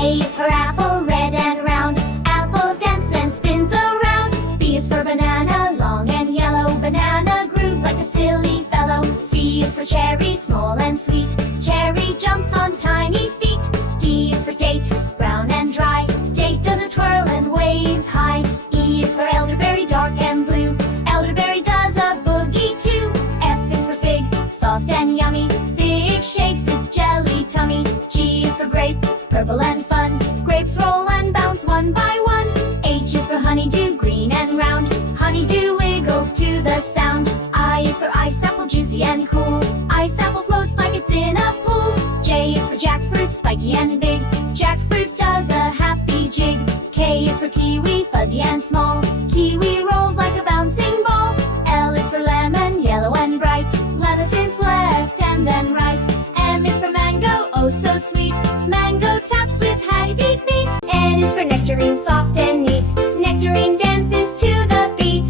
A is for apple, red and round. Apple dances and spins around. B is for banana, long and yellow. Banana grooves like a silly fellow. C is for cherry, small and sweet. Cherry jumps on tiny feet. D is for date, brown and dry. Date does a twirl and waves high. E is for elderberry, dark and blue. Elderberry does a boogie too. F is for fig, soft and yummy. Fig shakes its jelly tummy. G is for grape, purple and fun. Grapes roll and bounce one by one. H is for honeydew, green and round. Honeydew wiggles to the sound. I is for ice apple, juicy and cool. Ice apple floats like it's in a pool. J is for jackfruit, spiky and big. Jackfruit does a happy jig. K is for kiwi, fuzzy and small. Kiwi rolls like a bouncing ball. L is for lemon, yellow and bright. Lemon since left and then right. M is for mango, oh so sweet. Mango taps with happy beat beat. N is for nectarine, soft and neat. Nectarine dances to the beat.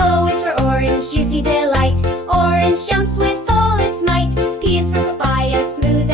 O is for orange, juicy delight. Orange jumps with all its might. P is for papaya, smooth